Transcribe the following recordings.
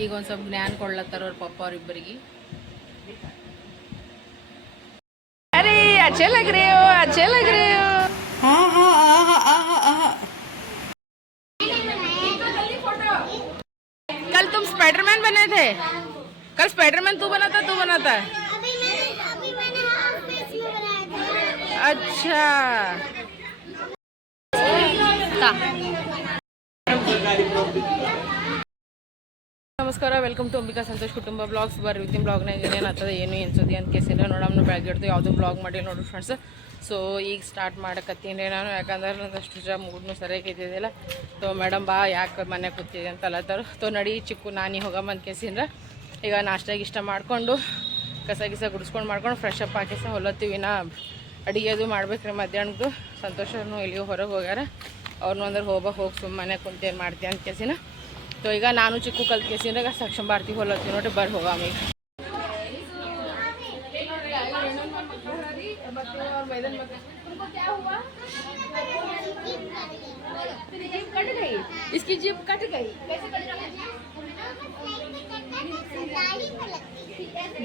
ಈಗ ಒಂದು ಸ್ವಲ್ಪ ಜ್ಞಾನ ಕೊಡ್ಲತ್ತಾರ ಅವ್ರ ಪಪ್ಪ ಅವ್ರಿಬ್ಬರಿಗೆ. अरे अच्छे लग रहे हो, अच्छे लग रहे हो. हाँ हाँ हाँ. कल तुम स्पाइडरमैन बने थे. कल स्पाइडरमैन तू बना था, तू बना था. अच्छा. ನಮಸ್ಕಾರ, ವೆಲ್ಕಮ್ ಟು ಅಂಬಿಕಾ ಸಂತೋಷ್ ಕುಟುಂಬ ಬ್ಲಾಗ್ಸ್. ಬರ್ರಿ ವಿತಿನ್ ಬ್ಲಾಗ್ನಾಗ ಏನೇನು ಆಗ್ತದೆ ಏನು ಎನ್ಸೋದಿ ಅಂತ ಕೇಸಿಲ್ಲ ನೋಡಮ್ಮ. ಬೆಳಗ್ಗೆ ಹಿಡ್ದು ಯಾವುದೂ ಬ್ಲಾಗ್ ಮಾಡಿ ನೋಡ್ರಿ ಫ್ರೆಂಡ್ಸ್. ಸೊ ಈಗ ಸ್ಟಾರ್ಟ್ ಮಾಡಕತ್ತೀನಿ ನಾನು, ಯಾಕಂದ್ರೆ ನಂದಷ್ಟು ಮೂಡ್ನು ಸರಿಯಾಗಿ ಇದ್ದಿದ್ದಿಲ್ಲ. ತೋ ಮೇಡಮ್ ಬಾ ಯಾಕೆ ಮನೆ ಕೂತಿದೆ ಅಂತ ಅಲ್ಲತ್ತಾರು. ತೋ ನಡಿ ಚಿಕ್ಕು ನಾನಿ ಹೋಗಮ್ಮ ಅಂತ ಕೇಸಿಂದ್ರೆ ಈಗ ನಾಷ್ಟಾಗಿ ಇಷ್ಟ ಮಾಡಿಕೊಂಡು ಕಸ ಗಿಸ ಗುಡಿಸ್ಕೊಂಡು ಮಾಡ್ಕೊಂಡು ಫ್ರೆಶ್ ಅಪ್ ಹಾಕಿಸ ಹೊಲತ್ತೀವಿ. ನಾ ಅಡುಗೆ ಅದು ಮಾಡ್ಬೇಕ್ರಿ ಮಧ್ಯಾಹ್ನದ್ದು. ಸಂತೋಷನು ಎಲ್ಲಿಯೋ ಹೊರಗೆ ಹೋಗ್ಯಾರ. ಅವ್ರನ್ನೂ ಅಂದ್ರೆ ಹೋಗಿ ಸುಮ್ಮನೆ ಕುಂತೇನು ಮಾಡ್ತೀವಿ ಅಂತ ಕೇಸಿನ. तो ಈಗ ನಾನು ಚಿಕ್ಕು ಕಲ್ತ್ ಕೇಸಿಂದಾಗ ಸಕ್ಷಂ ಭಾರತಿ ಹೊಲತ್ತೀವಿ ನೋಡ್ರಿ. ಬರ್ರಿ ಹೋಗಾಮ ಈಗ. इसकी जीप कट गई.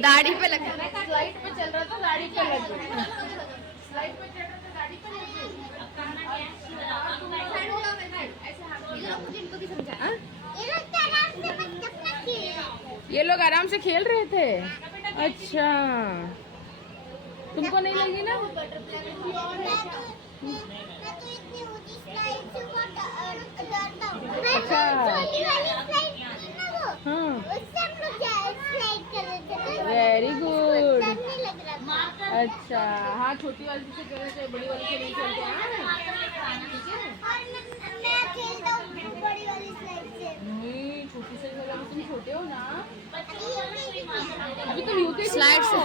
दाढ़ी पे लगा. स्लाइड पे चल रहा था, दाढ़ी पे लग गई. स्लाइड पे चल रहा था, दाढ़ी पे लग गई. ये लोग आराम से खेल रहे थे. अच्छा, तुमको नहीं लगी ना? अच्छा. हाँ, वेरी गुड. अच्छा हाँ, छोटी वाली से खेलना चाहिए, बड़ी वाली से नहीं खेलते हैं. छोटी से खेलो, तुम छोटे हो ना अभी, तुम यूके स्लाइड से.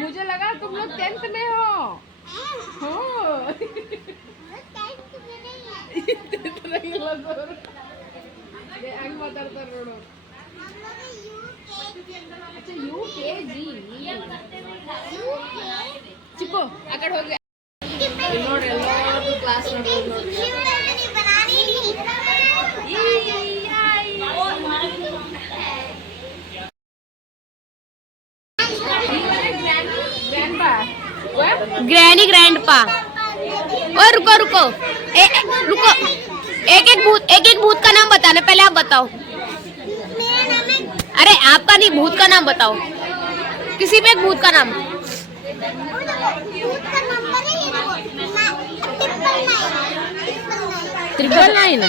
मुझे लगा तुम लोग 10th में हो. अच्छा यूकेजी. ಚಿಕ್ಕು ಆ ಕಡೆ ಹೋಗಿ ನೋಡ್ರಿ ಎಲ್ಲರೂ ಕ್ಲಾಸ್ ग्रैनी ग्रैंडपा. और रुको रुको रुको, एक एक भूत का नाम बताना. पहले आप बताओ. अरे आपका नहीं, भूत का नाम बताओ. किसी पे एक भूत का नाम. ट्रिपल 9.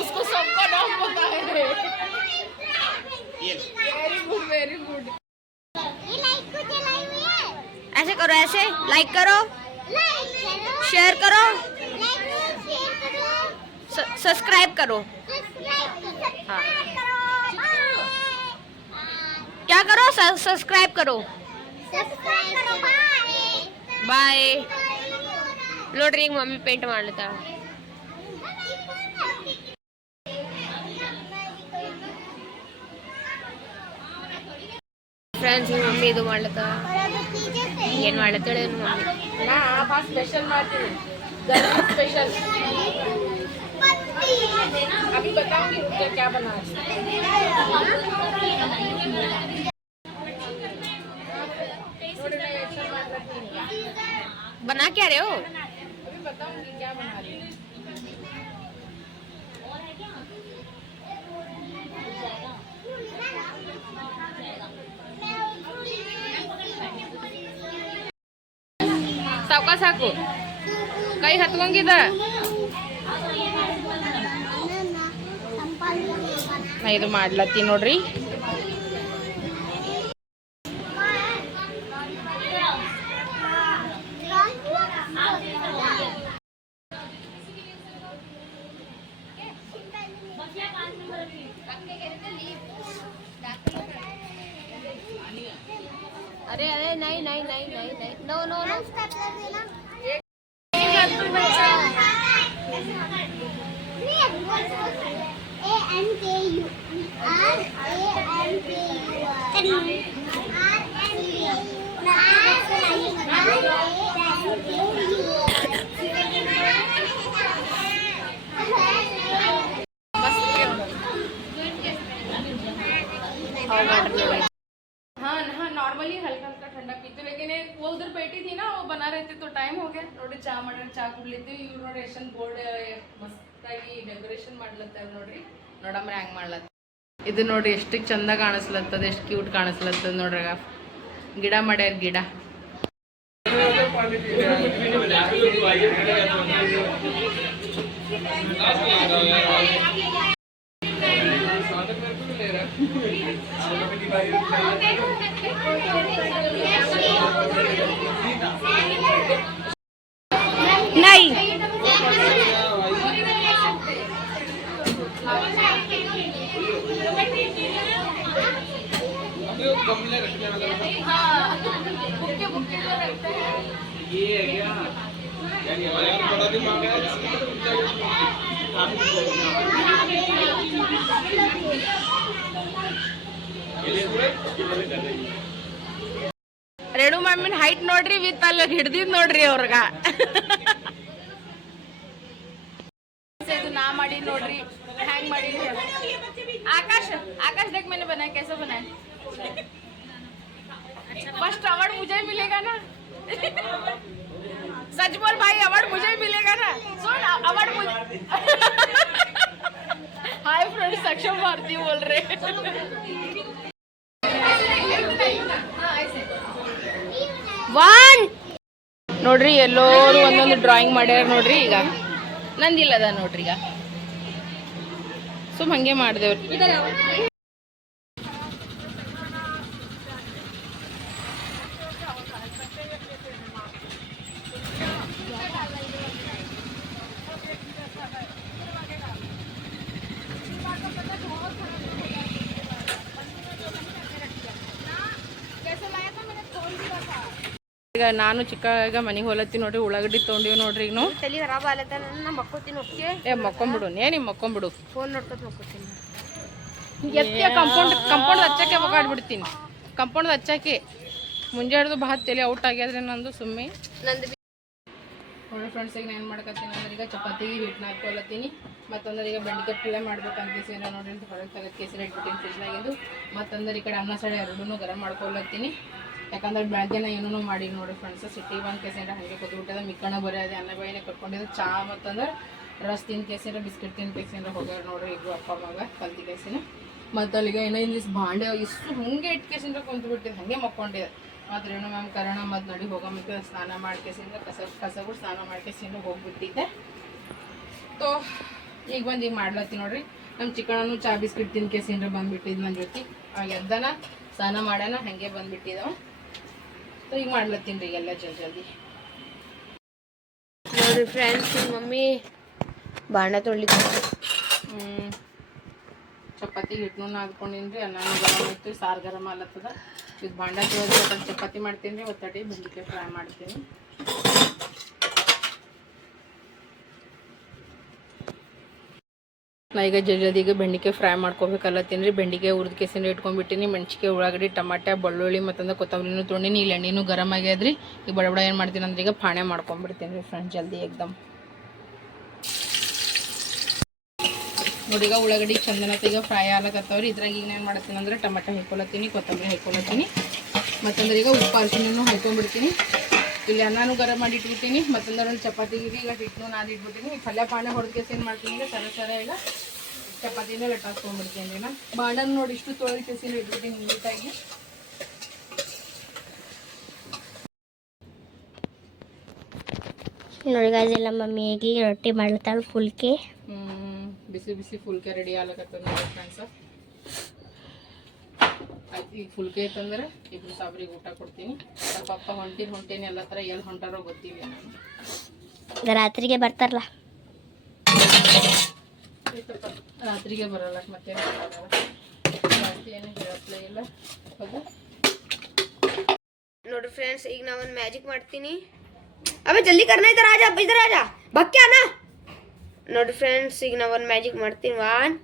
उसको सबका नाम पता है. Very good. ऐसे करो, ऐसे लाइक करो, शेयर करो, सब्सक्राइब करो. हाँ, क्या करो? सब्सक्राइब करो. बाय. लो ड्रिंक, मम्मी पेंट मार लेता है. ಫ್ರೆಂಡ್ಸ್, ಮಮ್ಮಿ ಇದು ಮಾಡ್ಲತ್ತ. ಏನು ಮಾಡ್ಲತ್ತಾಳೆ ಮಮ್ಮಿ? ನಾ ಸ್ಪೆಷಲ್ ಮಾಡ್ತೀನಿ, गर्मी स्पेशल. अभी बताऊंगी क्या बना है. बना क्या रहे हो? अभी बताऊँ कि क्या बना रही हूँ। सावकाश हाकू कई हत्कोंगिदा ನಾ ಇದು ಮಾಡ್ಲತ್ತೀನಿ ನೋಡ್ರಿ. अरे अरे नहीं नहीं नहीं नहीं नहीं नो नो नो हाँ हाँ नॉर्मली हल्का हल्का ठंडा पीते लेकिन वो उधर बैठी थी ना वो बना रहे थे तो टाइम हो गया ನೋಡಿ ಚಾ ಮಾಡ್ರಿ ಚಾ ಕುಡ್ಲಿತ್ತೀವಿ ಇವ್ರು ನೋಡಿ ಎಷ್ಟೊಂದು ಬೋರ್ಡ್ ಮಸ್ತಾಗಿ ಡೆಕೋರೇಷನ್ ಮಾಡ್ಲತ್ತಾರ ನೋಡ್ರಿ ನೋಡಮ್ರಿ ಹ್ಯಾಂಗ್ ಮಾಡ್ಲತ್ತ ಇದು ನೋಡ್ರಿ ಎಷ್ಟು ಚಂದ ಕಾಣಿಸ್ಲತ್ತದ ಎಷ್ಟು ಕ್ಯೂಟ್ ಕಾಣಿಸ್ಲತ್ತದ ನೋಡ್ರಿ ಗಿಡ ಮಾಡ್ಯಾರ ಗಿಡ नहीं ये है क्या यानी हमारे यहाँ बड़ा दिमाग है ರೇಣು ಮಮ್ಮಿನ ಹೈಟ್ ನೋಡ್ರಿ ವಿತ್ ಅಲ್ಲಿ ಹಿಡ್ದಿದ್ ನೋಡ್ರಿ ಅವ್ರಗ ಇದು ನಾ ಮಾಡಿ ನೋಡ್ರಿ ಹ್ಯಾಂಗ್ ಮಾಡಿ आकाश आकाश देख मैंने बनाया कैसे बनाया फर्स्ट अवार्ड मुझे ही मिलेगा ना सच बोल भाई अवार्ड मुझे ही मिलेगा ना सुन अवार्ड मुझे हाय फ्रेंड्स सक्षम भारती बोल रहे वन ನೋಡ್ರಿ ಎಲ್ಲರೂ ಒಂದೊಂದು ಡ್ರಾಯಿಂಗ್ ಮಾಡ್ಯಾರ ನೋಡ್ರಿ ಈಗ ನಂದಿಲ್ಲದ ನೋಡ್ರಿ ಈಗ ಸುಮ್ ಹಂಗೆ ಮಾಡ್ದೇವ್ರಿ ಈಗ ನಾನು ಚಿಕ್ಕ ಮನೆಗೆ ಹೋಲತ್ತೀನಿ ನೋಡ್ರಿ ಉಳ್ಳಾಗಡ್ಡಿ ತೊಗೊಂಡಿವಿ ನೋಡ್ರಿ ಈಗ ನಾವು ತಲೆ ಖರಾಬ್ ಆಲತ್ತ ನನ್ನ ಮಕ್ಕೋತೀನಿ ಹೋಗ್ತಿ ಏ ಮಕ್ಕೊಂಬಿಡು ನೀ ಮಕ್ಕೊಂಬಿಡು ಫೋನ್ ನೋಡ್ಕೊತ ಮಕ್ಕೋತೀನಿ ಎತ್ತಿಯ ಕಂಪೌಂಡ್ ಹಚ್ಚಕ್ಕೆ ಬಗಾಡ್ಬಿಡ್ತೀನಿ ಕಂಪೌಂಡ್ ಹಚ್ಚಕ್ಕೆ ಮುಂಜಾಡ್ದು ಭಾತ್ ತಲೆ ಔಟ್ ಆಗ್ಯಾದ್ರೆ ನಂದು ಸುಮ್ಮನೆ ನಂದು ನೋಡಿ ಫ್ರೆಂಡ್ಸ್ ಈಗ ನಾನು ಏನು ಮಾಡ್ಕೊತೀನಿ ಅಂದ್ರೆ ಈಗ ಚಪಾತಿಗೆ ಹಿಟ್ಟನ್ನ ಹಾಕೊಳತ್ತೀನಿ ಮತ್ತಂದ್ರೆ ಈಗ ಬೆಂಡಿಕಾಯಿ ಪಲ್ಯ ಮಾಡ್ಬೇಕಂತ ಸೇರ ನೋಡ್ರಿ ಅಂತ ಹೊರಗೆ ತೆಗೆದು ಕೇಸರಿ ಇಟ್ಬಿಟ್ಟಿನಿ ಫ್ರಿಜ್ನಾಗಿಂದು ಮತ್ತಂದ್ರೆ ಈ ಕಡೆ ಅನ್ನ ಸಡೆ ಎರಡೂ ಗರಂ ಮಾಡ್ಕೊಳತ್ತೀನಿ ಯಾಕಂದ್ರೆ ಬೆಳಗ್ಗೆನ ಏನೂ ಮಾಡಿ ನೋಡಿ ಫ್ರೆಂಡ್ಸ್ ಸಿಟ್ಟಿಗೆ ಬಂದು ಕೇಸಿಂದ ಹಾಗೆ ಕೊದ್ಬಿಟ್ಟದ ಮಿಕ್ಕಣ ಬರೋದೆ ಅನ್ನ ಬಾಯಿನೇ ಕಟ್ಕೊಂಡಿದ್ದು ಚಾ ಮತ್ತಂದ್ರೆ ರಸ್ ತಿಂದು ಕೇಸಿಂದ ಬಿಸ್ಕಿಟ್ ತಿಂದು ಕೇಸಿಂದ ಹೋಗ್ಯಾರ ನೋಡ್ರಿ ಈಗ ಅಪ್ಪ ಮಗ ಕಲ್ತಿ ಕೇಸಿನ ಮತ್ತು ಅಲ್ಲಿಗೆ ಏನೋ ಇಂದಿಷ್ಟು ಭಾಂಡೆ ಇಷ್ಟು ಹಂಗೆ ಇಟ್ಟು ಕೇಸಿಂದ ಕುಂತ್ಬಿಟ್ಟಿದ್ದು ಹಾಗೆ ಮಕ್ಕೊಂಡಿದ್ದೆ ಮತ್ತು ರೇಣು ಮ್ಯಾಮ್ ಕರೋಣ ಮತ್ತು ನಡಿ ಹೋಗೋ ಸ್ನಾನ ಮಾಡಿ ಕೇಸಿಂದ ಕಸಬಿಟ್ಟು ಸ್ನಾನ ಮಾಡಿ ಕೇಸಿಂದ ಹೋಗ್ಬಿಟ್ಟಿದ್ದೆ ತೋ ಈಗ ಬಂದು ಈಗ ಮಾಡ್ಲತ್ತೀನಿ ನೋಡ್ರಿ ನಮ್ಮ ಚಿಕನನ್ನು ಚಾ ಬಿಸ್ಕಿಟ್ ತಿಂದು ಕೇಸಿಂದ ಬಂದುಬಿಟ್ಟಿದ್ದು ನನ್ನ ಜೊತೆ ಅವಾಗ ಎದ್ದನ ಸ್ನಾನ ಮಾಡ್ಯಾನ ಹಾಗೆ ಬಂದುಬಿಟ್ಟಿದ್ದವ ಸೊ ಈಗ ಮಾಡ್ಲತ್ತೀನಿ ರೀ ಎಲ್ಲ ಜಲ್ದಿ ನೋಡ್ರಿ ಫ್ರೆಂಡ್ಸ್ ಮಮ್ಮಿ ಬಾಣ ತೊಳಿತು ಚಪಾತಿ ಹಿಟ್ಟನ್ನು ಹಾಕ್ಕೊಂಡಿನಿ ರೀ ಅನ್ನನೂ ಗರಂ ಇತ್ತು ಸಾರು ಗರಂ ಆಲತ್ತದ ಇದು ಬಾಂಡ ತೊಳೆದು ಚಪಾತಿ ಮಾಡ್ತೀನಿ ರೀ ಒತ್ತಡಿ ಬೆಂಡಿಕಾಯಿ ಫ್ರೈ ಮಾಡ್ತೀನಿ ನಾ ಈಗ ಜಲ್ದಿಗೆ ಬೆಂಡಿಕಾಯಿ ಫ್ರೈ ಮಾಡ್ಕೋಬೇಕಲ್ಲತ್ತೀನಿ ರೀ ಬೆಂಡಿಕಾಯಿ ಹುರಿದು ಕೇಸಿಂದ ಇಟ್ಕೊಂಡ್ಬಿಟ್ಟಿನಿ ಮೆಣಸಿಕಾಯಿ ಉಳ್ಳಾಗಡ್ಡಿ ಟಮಾಟೆ ಬೆಳ್ಳುಳ್ಳಿ ಮತ್ತಂದ್ರೆ ಕೊತ್ತಂಬರಿನೂ ತೊಗೊಂಡಿನಿ ಇಲ್ಲಿ ಎಣ್ಣೆನೂ ಗರಂ ಆಗ್ಯಾದ್ರಿ ಈಗ ಬಡ ಏನು ಮಾಡ್ತೀನಿ ಅಂದ್ರೆ ಈಗ ಪಾಣೆ ಮಾಡ್ಕೊಂಡ್ಬಿಡ್ತೀನಿ ರೀ ಫ್ರೆಂಡ್ಸ್ ಜಲ್ದಿ ಏಕ್ದಮ್ ನೋಡಿ ಈಗ ಉಳ್ಳಾಗಡ್ಡಿ ಚಂದನತ್ತ ಈಗ ಫ್ರೈ ಆಗ್ಲಕತ್ತವ್ರಿ ಇದ್ರಾಗ ಈಗ ಏನು ಮಾಡ್ತೀನಿ ಅಂದ್ರೆ ಟಮಾಟೆ ಹಾಕೊಳತ್ತೀನಿ ಕೊತ್ತಂಬರಿ ಹಾಕೊಳತ್ತೀನಿ ಮತ್ತಂದ್ರೆ ಈಗ ಉಪ್ಪು ಅರಿಶಿನೂ ಹಾಕೊಂಡ್ಬಿಡ್ತೀನಿ ಇಲ್ಲಿ ಅನ್ನನೂ ಗರಂ ಮಾಡಿ ಇಟ್ಬಿಟ್ಟಿನಿ ಮತ್ತೊಂದು ಚಪಾತಿಗೆ ಈಗ ಹಿಟ್ಟು ನಾದಿ ಇಟ್ಬಿಟ್ಟಿನಿ ಪಲ್ಯ ಪಾಣೆ ಹೊಡೆದ ಕೇಸ್ ಏನು ಮಾಡ್ತೀನಿ ಈಗ ಸರ ಈಗ ಚಪಾತಿನ ಲಟ್ಟಾಸ್ಕೊಂಡ್ಬಿಡ್ತೀನಿ ನಾನು ಬಾಂಡನ ನೋಡಿ ಇಷ್ಟು ತೊಳೆದ ಕೇಸಿನ ಇಟ್ಬಿಟ್ಟಿನಿ ನೀಟಾಗಿ. ನೋಡಿ ಗಾಯ್ಸ್ ಎಲ್ಲ ಮಮ್ಮಿ ಈಗಲಿ ರೊಟ್ಟಿ ಮಾಡ್ಲತ್ತಾಳು ಫುಲ್ಕೆ. ಬಿಸಿ ಬಿಸಿ ಫುಲ್ಕೆ ರೆಡಿ ಆಗ್ಲಕತ್ತದ ನೋಡಿ ಫ್ರೆಂಡ್ಸ್. ಆಯ್ತು ಈಗ ಫುಲ್ಕೆ ಐತಂದ್ರೆ ಇಬ್ರು ಸಾಬ್ರಿಗೆ ಊಟ ಕೊಡ್ತೀನಿ. ಪಪ್ಪ ಹೊಂಟೇನಿ ಎಲ್ಲ ಥರ ಎಲ್ಲಿ ಹೊಂಟಾರೋ ಗೊತ್ತಿಲ್ಲ ನಾನು. ರಾತ್ರಿಗೆ ಬರ್ತಾರಲ್ಲ, ರಾತ್ರಿಗೆ ಬರಲ್ಲ ಮತ್ತೆ ಜಾಸ್ತಿ ಏನು ಹೇಳತ್ಲೇ ಇಲ್ಲ. ಹೌದು ನೋಡ್ರಿ ಫ್ರೆಂಡ್ಸ್, ಈಗ ನಾ ಒಂದು ಮ್ಯಾಜಿಕ್ ಮಾಡ್ತೀನಿ. ಅಬೇ ಜಲ್ದಿ ಕರ್ನ ಇದ್ರ ರಾಜ ಬಕ್ಕ್ಯಾ ನಾ. ನೋಡಿ ಫ್ರೆಂಡ್ಸ್, ಈಗ ನಾ ಒಂದು ಮ್ಯಾಜಿಕ್ ಮಾಡ್ತೀನಿ. 1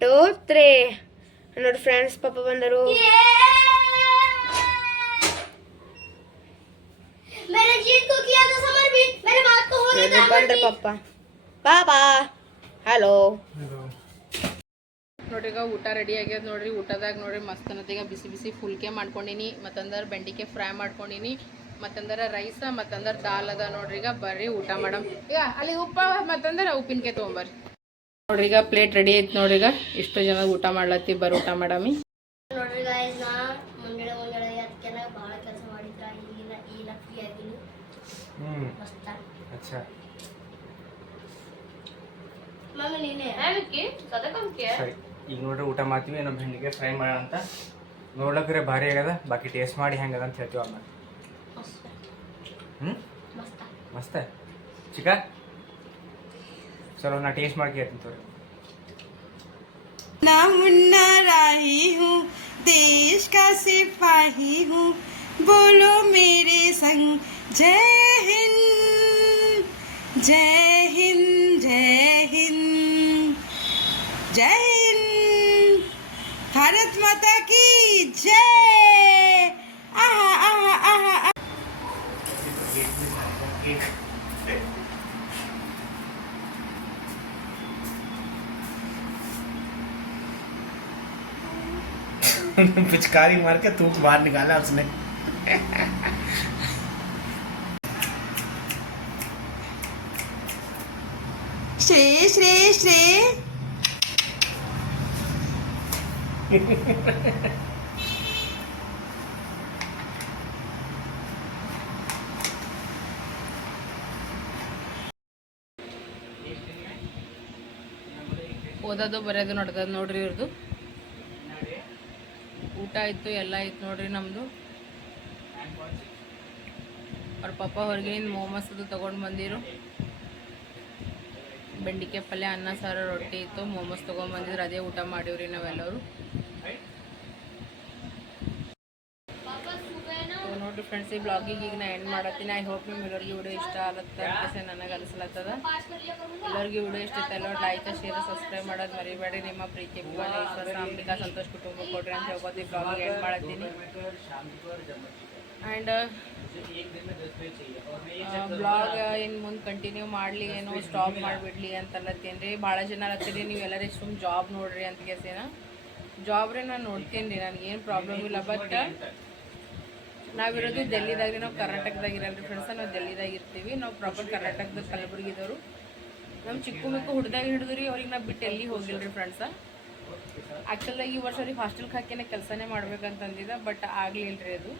2 3. ನೋಡಿ ಫ್ರೆಂಡ್ಸ್, ಪಪ್ಪ ಬಂದರು. ಬಂದ್ರೆ ಪಪ್ಪ ಬಾಬಾ ಹಲೋ. ನೋಡ್ರಿ ಈಗ ಊಟ ರೆಡಿ ಆಗ್ಯದ ನೋಡ್ರಿ. ಊಟದಾಗ ನೋಡ್ರಿ ಮಸ್ತ್ ಅನ್ನತ್ತೀಗ ಬಿಸಿ ಬಿಸಿ ಫುಲ್ಕೆ ಮಾಡ್ಕೊಂಡಿನಿ, ಮತ್ತಂದ್ರೆ ಬೆಂಡಿಕಾಯಿ ಫ್ರೈ ಮಾಡ್ಕೊಂಡಿನಿ, ಮತ್ತಂದ್ರೆ ರೈಸ, ಮತ್ತಂದ್ರೆ ದಾಲ್ ಅದ ನೋಡ್ರಿ. ಈಗ ಬರ್ರಿ ಊಟ ಮಾಡಮ್. ಈಗ ಅಲ್ಲಿ ಉಪ್ಪ ಮತ್ತಂದ್ರೆ ಉಪ್ಪಿನಕಾಯಿ ತೊಗೊಂಬರ್ರಿ. ನೋಡ್ರಿ ಈಗ ಪ್ಲೇಟ್ ರೆಡಿ ಐತಿ ನೋಡ್ರಿ. ಈಗ ಇಷ್ಟು ಜನ ಊಟ ಮಾಡ್ಲತ್ತಿ, ಬರ್ರಿ ಊಟ ಮಾಡಮಿ. ನೋಡ್ರಿ ಗಾಯ್ಸ್, ನಾ ಮುಂಜಾನೆ ಅದಕ್ಕೆಲ್ಲ ಭಾಳ ಕೆಲಸ ಮಾಡಿದ್ರ ಈಗ ಫ್ರೀ ಆಗಿಲ್ಲ. ಮಸ್ತ अच्छा ಮಮ್ಮಿ ನೀನೇ ಸರಿ. ಈಗ ನೋಡ್ರಿ ಊಟ ಮಾಡ್ತೀವಿ. ನಮ್ಮ ಬೆಂಡಿಕಾಯಿ ಫ್ರೈ ಮಾಡೋಣ ಅಂತ. ನೋಡ್ಲಕ್ರೆ ಭಾರಿ ಆಗ್ಯದ. ಬಾಕಿ ಟೇಸ್ಟ್ ಮಾಡಿ ಹೆಂಗದ ಅಂತ ಹೇಳ್ತೀವಿ ಆಮೇಲೆ. ಮಸ್ತ ಚಿಕ್ಕ. चलो ना टेस्ट मार के आती थोड़ी. ना मुन्ना राही हूँ, देश का सिपाही हूँ, बोलो मेरे संग जय हिंद जय हिंद जय हिंद जय हिंद, भारत माता की जय. आहा आहा आहा आहा. पिचकारी मार के थूक बाहर निकाला उसने. श्रे श्रे श्रे. ಓದೋದು ಬರೆಯೋದು ನೋಡ್ದದು ನೋಡ್ರಿ ಇವ್ರದ್ದು. ಊಟ ಆಯಿತು, ಎಲ್ಲ ಆಯ್ತು ನೋಡ್ರಿ ನಮ್ಮದು. ಅವ್ರ ಪಪ್ಪ ಹೊರಗಿನಿಂದ ಮೋಮೋಸ್ ಅದು ತೊಗೊಂಡು ಬಂದಿರು. ಬೆಂಡಿಕಾಯಿ ಪಲ್ಯ, ಅನ್ನ ಸಾರು, ರೊಟ್ಟಿ ಇತ್ತು, ಮೋಮೋಸ್ ತೊಗೊಂಬಂದಿದ್ರು. ಅದೇ ಊಟ ಮಾಡೀವ್ರಿ ನಾವೆಲ್ಲರೂ. ನೋಡ್ರಿ ಫ್ರೆಂಡ್ಸ್, ಈ ಬ್ಲಾಗಿಗೆ ಈಗ ನಾ ಎಂಡ್ ಮಾಡತ್ತೀನಿ. ಐ ಹೋಪ್ ನಿಮ್ಗೆ ವಿಡಿಯೋ ಇಷ್ಟ ಆಗುತ್ತೆ ಅಂತ ನನಗೆ ಅನಿಸ್ಲತ್ತದ. ಎಲ್ಲರಿಗೂ ವಿಡಿಯೋ ಇಷ್ಟ ಇತ್ತು ಎಲ್ಲರೂ ಲೈಕ್ ಶೇರ್ ಸಬ್ಸ್ಕ್ರೈಬ್ ಮಾಡೋದು ಮರಿಬೇಡಿ. ನಿಮ್ಮ ಪ್ರೀತಿ ವಿಶ್ವಾಸ ಅಂಬಿಕಾ ಸಂತೋಷ್ ಕುಟುಂಬ ಕೊಡ್ರಿ ಅಂತ ಹೇಳ್ಬೋದು. ಈ ಬ್ಲಾಗಿಗೆ ಎಂಡ್ ಮಾಡತ್ತೀನಿ. ಆ್ಯಂಡ್ ಬ್ಲಾಗ್ ಇನ್ನು ಮುಂದೆ ಕಂಟಿನ್ಯೂ ಮಾಡಲಿ, ಏನೋ ಸ್ಟಾಪ್ ಮಾಡಿಬಿಡ್ಲಿ ಅಂತಲ್ಲತ್ತೀನಿ ರೀ. ಭಾಳ ಜನ ಅಲ್ಲತ್ತೀರಿ ನೀವು ಎಲ್ಲರೂ ಸುಮ್ಮನೆ ಜಾಬ್ ನೋಡ್ರಿ ಅಂತ ಕೇಸಿನ. ಜಾಬ್ ರೀ ನಾನು ನೋಡ್ತೀನಿ ರೀ, ನನಗೇನು ಪ್ರಾಬ್ಲಮ್ ಇಲ್ಲ. ಬಟ್ ನಾವಿರೋದು ಡೆಲ್ಲಿದಾಗ ರೀ, ನಾವು ಕರ್ನಾಟಕದಾಗ ಇರಲ್ಲ ರೀ ಫ್ರೆಂಡ್ಸ. ನಾವು ಡೆಲ್ಲಿದಾಗ ಇರ್ತೀವಿ. ನಾವು ಪ್ರಾಪರ್ ಕರ್ನಾಟಕದ ಕಲಬುರಗಿದವರು. ನಮ್ಮ ಚಿಕ್ಕ ಮಕ್ಕಳು ಹುಡ್ದಾಗ ಹಿಡಿದು ರೀ, ಅವ್ರಿಗೆ ನಾವು ಬಿಟ್ಟು ಎಲ್ಲಿ ಹೋಗಿಲ್ಲ ರೀ ಫ್ರೆಂಡ್ಸ. ಆ್ಯಕ್ಚುಲಾಗಿ ಈ ವರ್ಷ ಅವ್ರಿಗೆ ಹಾಸ್ಟೆಲ್ಗೆ ಹಾಕಿನ ಕೆಲಸನೇ ಮಾಡ್ಬೇಕಂತಂದಿದ್ದ, ಬಟ್ ಆಗಲಿಲ್ಲ ರೀ ಅದು.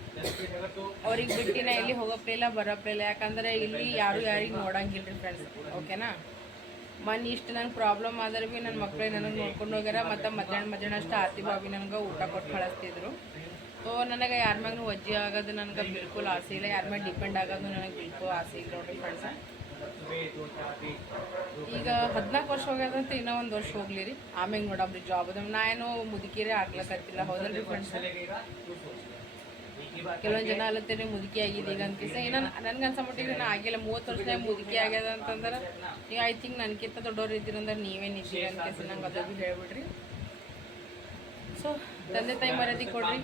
ಅವ್ರಿಗೆ ಬಿಟ್ಟಿನ ಎಲ್ಲಿ ಹೋಗೋಪ್ಲಿಲ್ಲ ಬರೋಪ್ಲಿಲ್ಲ. ಯಾಕಂದರೆ ಇಲ್ಲಿ ಯಾರು ಯಾರಿಗೆ ನೋಡಂಗಿಲ್ಲ ರೀ ಫ್ರೆಂಡ್ಸ್. ಓಕೆನಾ. ಮೊನ್ನೆ ಇಷ್ಟು ನನಗೆ ಪ್ರಾಬ್ಲಮ್ ಆದ್ರೆ ಭೀ ನನ್ನ ಮಕ್ಕಳೇ ನನಗೆ ನೋಡ್ಕೊಂಡು ಹೋಗ್ಯಾರ. ಮತ್ತು ಮಧ್ಯಾಹ್ನ ಅಷ್ಟು ಆತಿ ಬಾಬಿ ನನಗೆ ಊಟ ಕೊಟ್ಟು ಕಳಿಸ್ತಿದ್ರು. ಸೊ ನನಗೆ ಯಾರ ಮ್ಯಾಗೂ ವಜ್ಜೆ ಆಗೋದು ನನಗೆ ಬಿಲ್ಕುಲ್ ಆಸೆ ಇಲ್ಲ. ಯಾರ ಮ್ಯಾಗ ಡಿಪೆಂಡ್ ಆಗೋದು ನನಗೆ ಬಿಲ್ಕುಲ್ ಆಸೆ ಇಲ್ಲ ನೋಡ್ರಿ ಫ್ರೆಂಡ್ಸ. ಈಗ 14 ವರ್ಷ ಹೋಗ್ಯದಂತ ಇನ್ನೂ 1 ವರ್ಷ ಹೋಗ್ಲಿ ರೀ, ಆಮೇಲೆ ನೋಡಮ್ರಿ ಜಾಬ್. ಅದು ನಾ ಏನೋ ಮುದುಕಿರೇ ಆಗ್ಲಕತ್ತಿಲ್ಲ, ಹೌದಲ್ರಿ ಫ್ರೆಂಡ್ಸ್. ಕೆಲವೊಂದು ಜನ ಅಲ್ಲತ್ತೇನೆ ಮುದುಕಿ ಆಗಿದೆ ಈಗ ಅನ್ಕಿಸ. ಏನೋ ನನ್ಗೆ ಅನ್ಸಮಟ್ಟಿಗೆ ನಾ ಆಗಿಲ್ಲ. 30 ವರ್ಷದಾಗ ಮುದುಕಿ ಆಗ್ಯದ ಅಂತಂದ್ರೆ ನೀವು ಐ ಥಿಂಕ್ ನನಗಿಂತ ದೊಡ್ಡವ್ರು ಇದ್ದೀರಂದ್ರೆ ನೀವೇನು ಇದ್ದೀರಿ ಅನ್ಕೇಸಿ ನಂಗೆ ಅದು ಭೀ ಹೇಳ್ಬಿಡ್ರಿ. ಸೊ ತಂದೆ ತಾಯಿ ಮರ್ಯಾದೆ ಕೊಡ್ರಿ,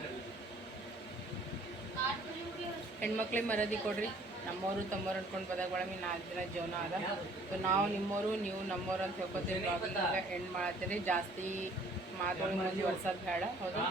ಹೆಣ್ಮಕ್ಳಿಗೆ ಮರ್ಯಾದೆ ಕೊಡ್ರಿ. ನಮ್ಮವರು ತಮ್ಮವ್ರು ಅಂದ್ಕೊಂಡು ಬದಗೊಳಮಿ 4 ದಿನ ಜೀವನ ಅದ. ಸೊ ನಾವು ನಿಮ್ಮವರು, ನೀವು ನಮ್ಮವ್ರು ಅಂತ ಹೇಳ್ಕೊತೀವಿ. Blogging end ಮಾಡತ್ತೀರಿ. ಜಾಸ್ತಿ ಮಾತುಗಳು ಮುಂದುವರ್ಸೋದು ಬೇಡ, ಹೌದಾ.